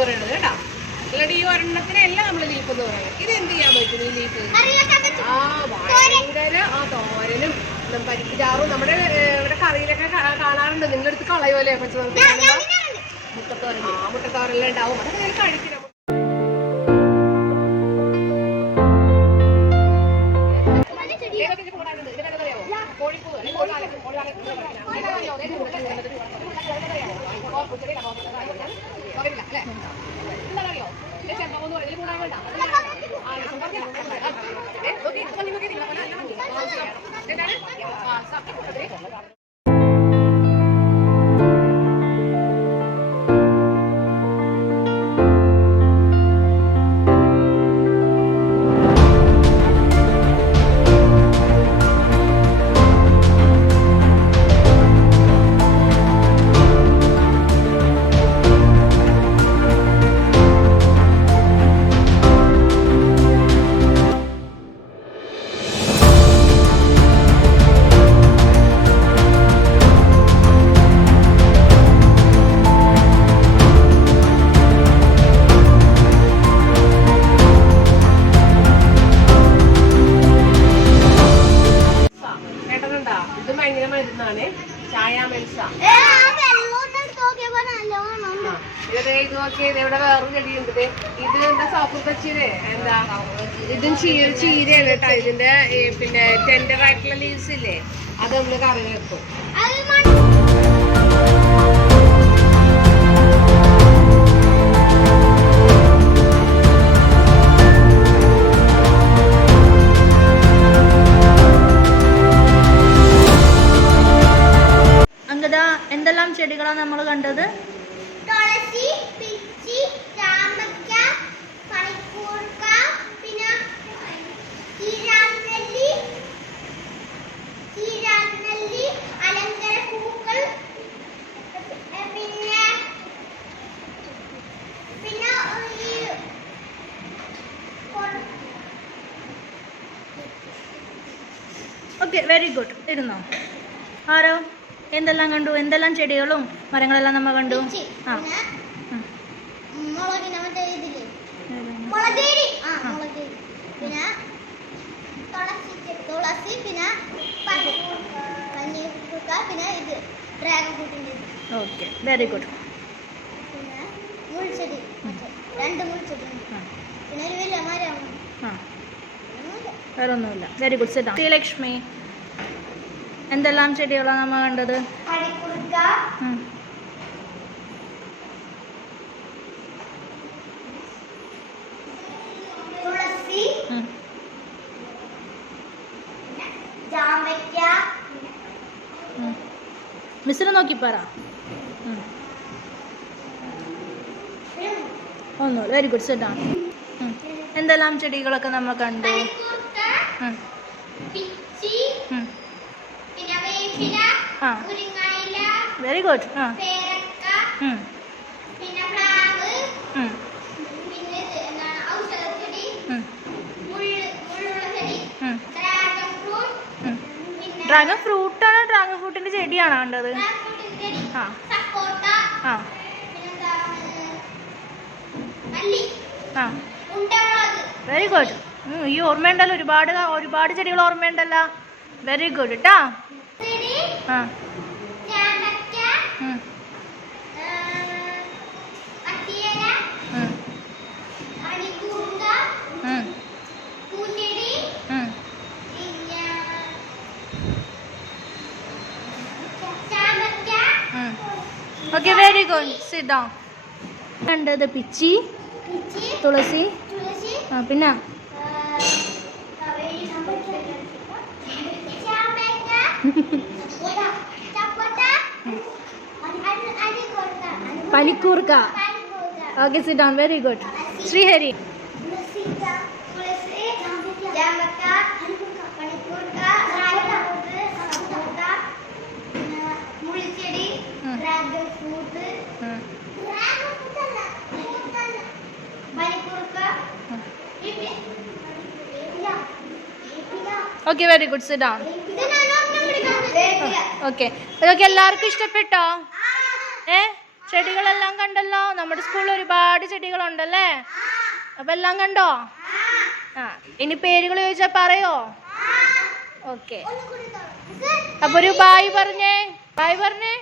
പറയണത് കേട്ടോ. അല്ലാണ്ട് ഈ ഒരെണ്ണത്തിനെല്ലാം നമ്മൾ ലീഫ് എന്ന് പറയുന്നത്. ഇത് എന്ത് ചെയ്യാൻ പറ്റും ഈ ലീഫ്? ഭയങ്കര തോരനും പരിപ്പ് ചാറും നമ്മുടെ ഇവിടെ കറിയിലൊക്കെ കാണാറുണ്ട്. നിങ്ങളുടെ അടുത്ത് കളയുമല്ലേ മുട്ടത്തോരൻ? മുട്ടത്തോരെല്ലാം ഉണ്ടാവും. അതൊക്കെ ഞാൻ കഴിക്കണം. ഇവിടെ വേറൊരു ചെടിയുണ്ട്. ഇത് എന്താ സോപ്പുപച്ചിരെ എന്താ ഇതും ചീരയാണ് കേട്ടോ. ഇതിന്റെ പിന്നെ ടെൻഡർ ആയിട്ടുള്ള ലീവ്സ് ഇല്ലേ, അത് നമ്മള് കറി വെക്കും. അങ്കദ, എന്തെല്ലാം ചെടികളാണ് നമ്മൾ കണ്ടത്? Okay, very good. ഇരുന്നോ. ആരോ എന്തെല്ലാം കണ്ടു? എന്തെല്ലാം ചെടികളും മരങ്ങളെല്ലാം നമ്മൾ കണ്ടു? ആ, ഓക്കെ, വെരി ഗുഡ്. വേറെ ഒന്നുമില്ല. Very good. Sit down. Sreelakshmi, എന്തെല്ലാം ചെടികളാണ് നമ്മൾ കണ്ടത്? മിസ്സിനെ നോക്കി പറ. ഒന്നുമില്ല. Very good. Sit down. എന്തെല്ലാം ചെടികളൊക്കെ നമ്മൾ കണ്ടു? Very good. ഡ്രാഗൺ ഫ്രൂട്ടാണോ? ഡ്രാഗൺ ഫ്രൂട്ടിന്റെ ചെടിയാണോ കണ്ടത്? ആ ആ ആ, വെരി ഗുഡ്. ഈ ഓർമ്മയുണ്ടല്ലോ, ഒരുപാട് ചെടികൾ ഓർമ്മയുണ്ടല്ലോ. വെരി ഗുഡ് കേട്ടോ. ആ, okay, very good. Sit down. കണ്ടത് പിച്ചി, തുളസി, പിന്നെ പനിക്കൂർക്ക. Okay, sit down. Very good. Sreehari, okay, very good. Sit down. Okay, ഇതൊക്കെ എല്ലാവർക്കും ഇഷ്ടപ്പെട്ടോ? ചെടികളെല്ലാം കണ്ടല്ലോ. നമ്മുടെ സ്കൂളിൽ ഒരുപാട് ചെടികളുണ്ടല്ലേ? അപ്പൊ എല്ലാം കണ്ടോ? ആ, ഇനി പേരുകൾ ചോദിച്ചാ പറയോ? ഓക്കെ, അപ്പൊ ഒരു ബായ് പറഞ്ഞേ. ബായ് പറഞ്ഞേ.